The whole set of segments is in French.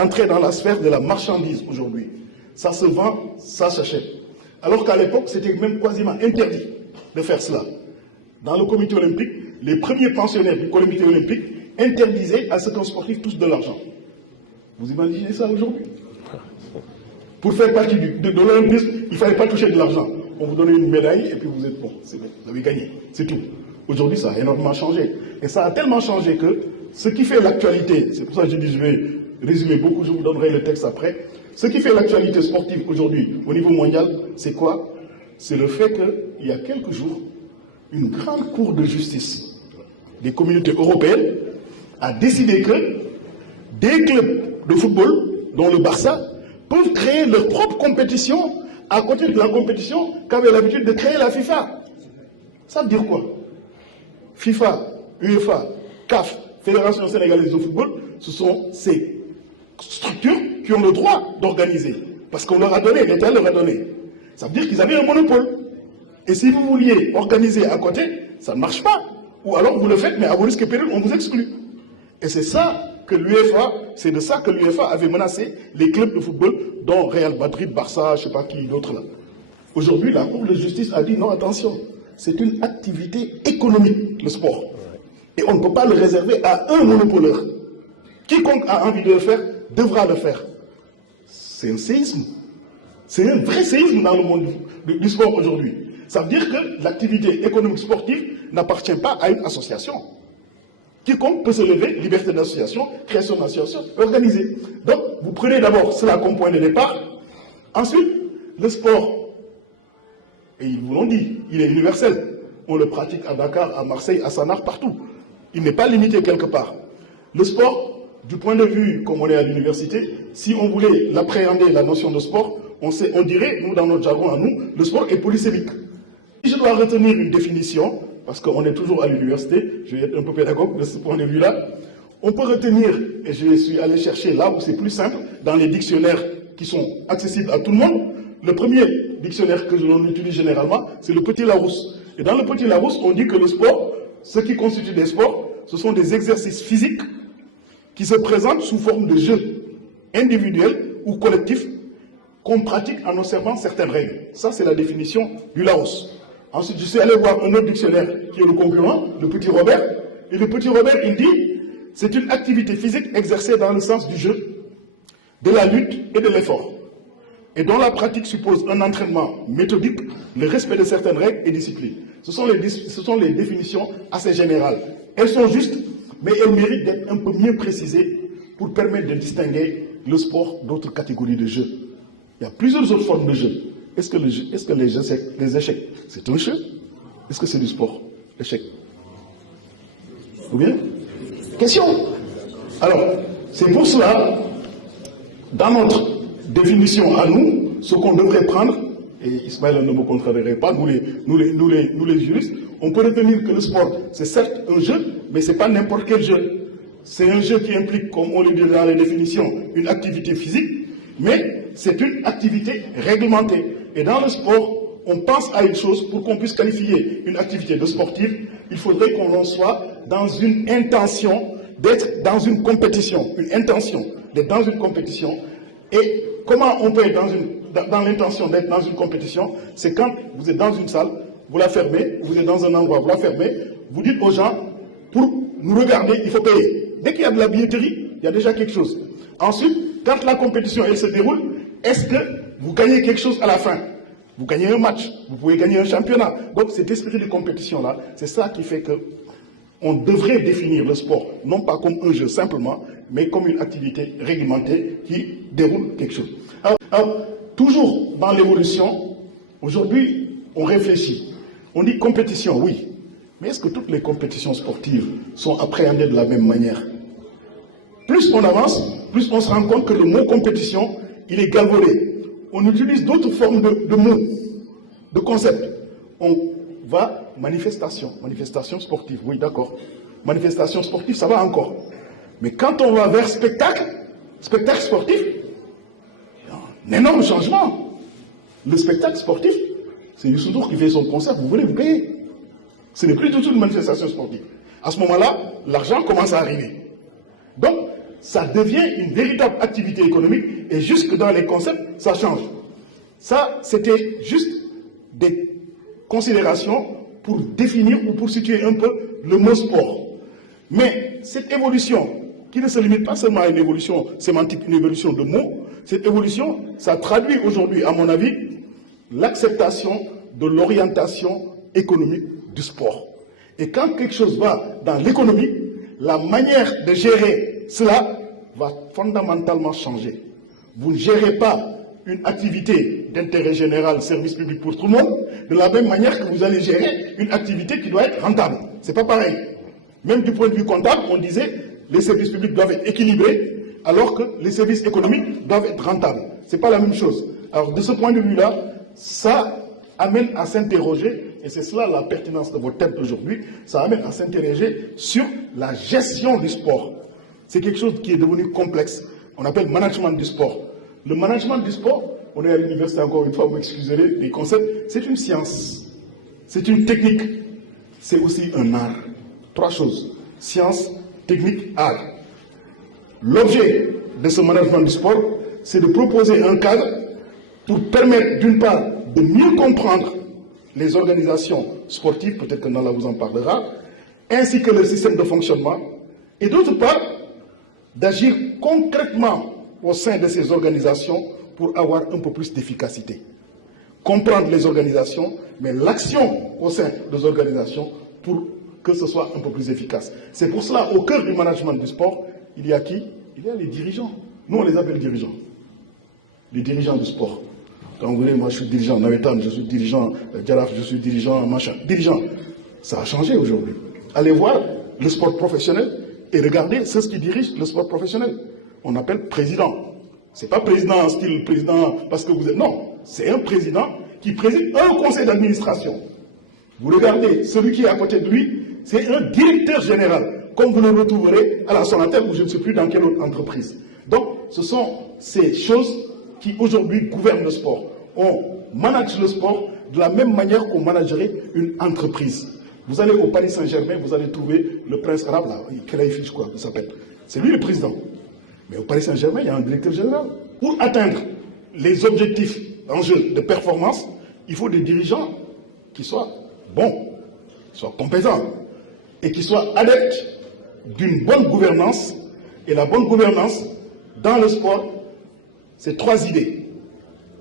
entré dans la sphère de la marchandise aujourd'hui. Ça se vend, ça s'achète. Alors qu'à l'époque, c'était même quasiment interdit de faire cela. Dans le comité olympique, les premiers pensionnaires du comité olympique interdisaient à ce qu'un sportif touche de l'argent. Vous imaginez ça aujourd'hui? Pour faire partie de l'olympisme, il ne fallait pas toucher de l'argent. On vous donnait une médaille et puis vous êtes bon, c'est bon, vous avez gagné, c'est tout. Aujourd'hui, ça a énormément changé. Et ça a tellement changé que ce qui fait l'actualité, c'est pour ça que je dis je vais résumer beaucoup, je vous donnerai le texte après. Ce qui fait l'actualité sportive aujourd'hui au niveau mondial, c'est quoi? C'est le fait qu'il y a quelques jours, une grande cour de justice des communautés européennes a décidé que des clubs de football, dont le Barça, peuvent créer leur propre compétition à côté de la compétition qu'avait l'habitude de créer la FIFA. Ça veut dire quoi? FIFA, UEFA, CAF, Fédération sénégalaise de football, ce sont ces structures qui ont le droit d'organiser. Parce qu'on leur a donné, l'État leur a donné. Ça veut dire qu'ils avaient un monopole. Et si vous vouliez organiser à côté, ça ne marche pas. Ou alors vous le faites, mais à vos risques et périls, on vous exclut. Et c'est ça que l'UEFA, c'est de ça que l'UEFA avait menacé les clubs de football, dont Real Madrid, Barça, je ne sais pas qui d'autre là. Aujourd'hui, la Cour de justice a dit non, attention, c'est une activité économique, le sport. Et on ne peut pas le réserver à un monopoleur. Quiconque a envie de le faire, devra le faire. C'est un séisme. C'est un vrai séisme dans le monde du sport aujourd'hui. Ça veut dire que l'activité économique sportive n'appartient pas à une association. Quiconque peut se lever, liberté d'association, création d'association, organisée. Donc, vous prenez d'abord cela comme point de départ. Ensuite, le sport, et ils vous l'ont dit, il est universel. On le pratique à Dakar, à Marseille, à Sanarre, partout. Il n'est pas limité quelque part. Le sport, du point de vue, comme on est à l'université, si on voulait l'appréhender, la notion de sport, on dirait, nous, dans notre jargon à nous, le sport est polysémique. Si je dois retenir une définition, parce qu'on est toujours à l'université, je vais être un peu pédagogue de ce point de vue-là, on peut retenir, et je suis allé chercher là où c'est plus simple, dans les dictionnaires qui sont accessibles à tout le monde. Le premier dictionnaire que l'on utilise généralement, c'est le Petit Larousse. Et dans le Petit Larousse, on dit que le sport, ce qui constitue des sports, ce sont des exercices physiques qui se présentent sous forme de jeux individuels ou collectifs qu'on pratique en observant certaines règles. Ça, c'est la définition du Larousse. Ensuite, je suis allé voir un autre dictionnaire qui est le concurrent, le Petit Robert. Et le Petit Robert, il dit, c'est une activité physique exercée dans le sens du jeu, de la lutte et de l'effort, et dont la pratique suppose un entraînement méthodique, le respect de certaines règles et disciplines. Ce sont les définitions assez générales. Elles sont justes, mais elles méritent d'être un peu mieux précisées pour permettre de distinguer le sport d'autres catégories de jeux. Il y a plusieurs autres formes de jeux. Est-ce que les échecs, c'est un jeu? Est-ce que c'est du sport, l'échec? Ou bien? Question. Alors, c'est pour cela, dans notre définition à nous, ce qu'on devrait prendre, et Ismaël ne me contradierait pas, nous les juristes, on peut retenir que le sport, c'est certes un jeu, mais ce n'est pas n'importe quel jeu. C'est un jeu qui implique, comme on le dit dans les définitions, une activité physique, mais c'est une activité réglementée. Et dans le sport, on pense à une chose, pour qu'on puisse qualifier une activité de sportive, il faudrait qu'on soit dans une intention d'être dans une compétition. Une intention d'être dans une compétition. Et comment on peut être dans l'intention d'être dans une compétition? C'est quand vous êtes dans une salle, vous la fermez, vous êtes dans un endroit, vous la fermez, vous dites aux gens, pour nous regarder, il faut payer. Dès qu'il y a de la billetterie, il y a déjà quelque chose. Ensuite, quand la compétition elle se déroule, est-ce que vous gagnez quelque chose à la fin? Vous gagnez un match, vous pouvez gagner un championnat. Donc cet esprit de compétition-là, c'est ça qui fait que on devrait définir le sport, non pas comme un jeu simplement, mais comme une activité réglementée qui déroule quelque chose. Alors toujours dans l'évolution, aujourd'hui, on réfléchit. On dit compétition, oui. Mais est-ce que toutes les compétitions sportives sont appréhendées de la même manière? Plus on avance, plus on se rend compte que le mot compétition, il est galvaudé. On utilise d'autres formes de mots, de concepts. On va manifestation sportive, oui d'accord. Manifestation sportive, ça va encore. Mais quand on va vers spectacle sportif, il y a un énorme changement. Le spectacle sportif, c'est Youssou N'Dour qui fait son concert, vous voulez vous payer. Ce n'est plus du tout une manifestation sportive. À ce moment-là, l'argent commence à arriver. Donc, ça devient une véritable activité économique et jusque dans les concepts, ça change. Ça, c'était juste des considérations pour définir ou pour situer un peu le mot sport. Mais cette évolution, qui ne se limite pas seulement à une évolution sémantique, une évolution de mots, cette évolution, ça traduit aujourd'hui, à mon avis, l'acceptation de l'orientation économique du sport. Et quand quelque chose va dans l'économie, la manière de gérer cela va fondamentalement changer. Vous ne gérez pas une activité d'intérêt général, service public pour tout le monde, de la même manière que vous allez gérer une activité qui doit être rentable. C'est pas pareil. Même du point de vue comptable, on disait les services publics doivent être équilibrés, alors que les services économiques doivent être rentables. C'est pas la même chose. Alors de ce point de vue-là, ça amène à s'interroger, et c'est cela la pertinence de votre thème d'aujourd'hui, ça amène à s'interroger sur la gestion du sport. C'est quelque chose qui est devenu complexe. On appelle management du sport. Le management du sport, on est à l'université encore une fois, vous m'excuserez les concepts, c'est une science, c'est une technique, c'est aussi un art. Trois choses, science, technique, art. L'objet de ce management du sport, c'est de proposer un cadre pour permettre d'une part de mieux comprendre les organisations sportives, peut-être que Nala vous en parlera, ainsi que le système de fonctionnement, et d'autre part, d'agir concrètement au sein de ces organisations pour avoir un peu plus d'efficacité. Comprendre les organisations, mais l'action au sein des organisations pour que ce soit un peu plus efficace. C'est pour cela, au cœur du management du sport, il y a qui? Il y a les dirigeants. Nous, on les appelle dirigeants. Les dirigeants du sport. Quand vous voulez, moi je suis dirigeant Navetan, je suis dirigeant Djaraf, je suis dirigeant machin. Dirigeant, ça a changé aujourd'hui. Allez voir le sport professionnel et regardez ceux qui dirigent le sport professionnel. On appelle président. C'est pas président en style président parce que vous êtes... Non, c'est un président qui préside un conseil d'administration. Vous regardez, celui qui est à côté de lui, c'est un directeur général, comme vous le retrouverez à la Sonatel ou je ne sais plus dans quelle autre entreprise. Donc, ce sont ces choses qui aujourd'hui gouvernent le sport. On manage le sport de la même manière qu'on managerait une entreprise. Vous allez au Paris Saint-Germain, vous allez trouver le prince arabe, là, Khelaïfi, je crois, il s'appelle. C'est lui le président. Mais au Paris Saint-Germain, il y a un directeur général. Pour atteindre les objectifs en jeu de performance, il faut des dirigeants qui soient bons, qui soient compétents et qui soient adeptes d'une bonne gouvernance. Et la bonne gouvernance, dans le sport, c'est trois idées.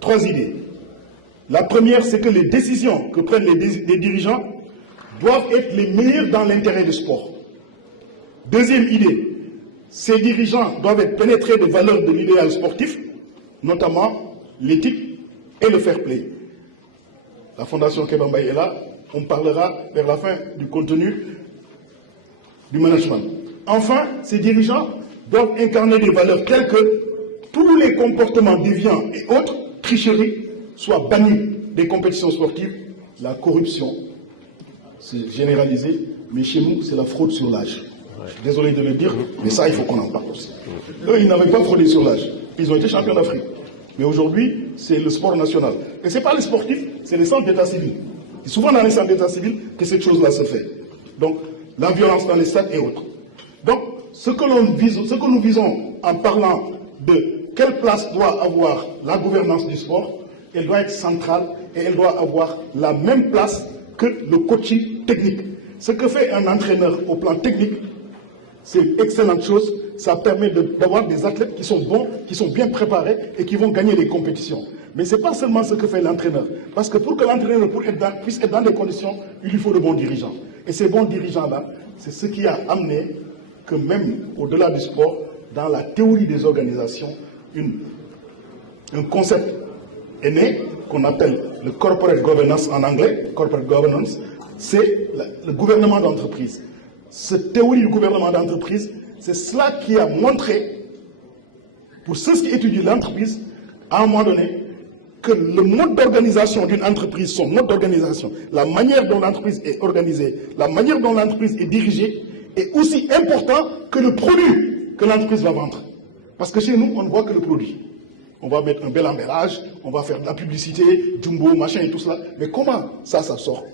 Trois idées. La première, c'est que les décisions que prennent les dirigeants doivent être les meilleures dans l'intérêt du sport. Deuxième idée, ces dirigeants doivent être pénétrés des valeurs de l'idéal sportif, notamment l'éthique et le fair play. La Fondation Kebamba est là, on parlera vers la fin du contenu du management. Enfin, ces dirigeants doivent incarner des valeurs telles que tous les comportements déviants et autres tricheries soient bannis des compétitions sportives. La corruption, c'est généralisé, mais chez nous, c'est la fraude sur l'âge. Je suis désolé de le dire, mais ça, il faut qu'on en parle aussi. Eux, ils n'avaient pas fraudé sur l'âge. Ils ont été champions d'Afrique. Mais aujourd'hui, c'est le sport national. Et ce n'est pas les sportifs, c'est les centres d'état civil. C'est souvent dans les centres d'état civil que cette chose-là se fait. Donc, la violence dans les stades et autres. Donc, ce que nous visons en parlant de quelle place doit avoir la gouvernance du sport, elle doit être centrale et elle doit avoir la même place que le coaching technique. Ce que fait un entraîneur au plan technique, c'est une excellente chose. Ça permet d'avoir des athlètes qui sont bons, qui sont bien préparés et qui vont gagner les compétitions. Mais ce n'est pas seulement ce que fait l'entraîneur. Parce que pour que l'entraîneur puisse être dans des conditions, il lui faut de bons dirigeants. Et ces bons dirigeants-là, c'est ce qui a amené que même au-delà du sport, dans la théorie des organisations, un concept est né qu'on appelle le corporate governance en anglais. Corporate governance, c'est le gouvernement d'entreprise. Cette théorie du gouvernement d'entreprise, c'est cela qui a montré, pour ceux qui étudient l'entreprise, à un moment donné, que le mode d'organisation d'une entreprise, son mode d'organisation, la manière dont l'entreprise est organisée, la manière dont l'entreprise est dirigée, est aussi important que le produit que l'entreprise va vendre. Parce que chez nous, on ne voit que le produit. On va mettre un bel emballage, on va faire de la publicité, jumbo, machin et tout cela. Mais comment ça sort?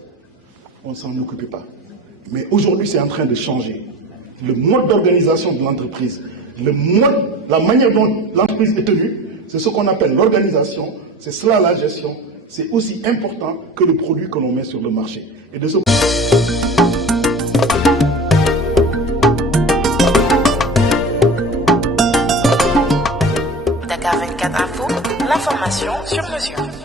On ne s'en occupait pas. Mais aujourd'hui, c'est en train de changer. Le mode d'organisation de l'entreprise, Le mode, la manière dont l'entreprise est tenue, c'est ce qu'on appelle l'organisation, c'est cela la gestion, c'est aussi important que le produit que l'on met sur le marché. Et de ce Dakar 24 Info, l'information sur mesure.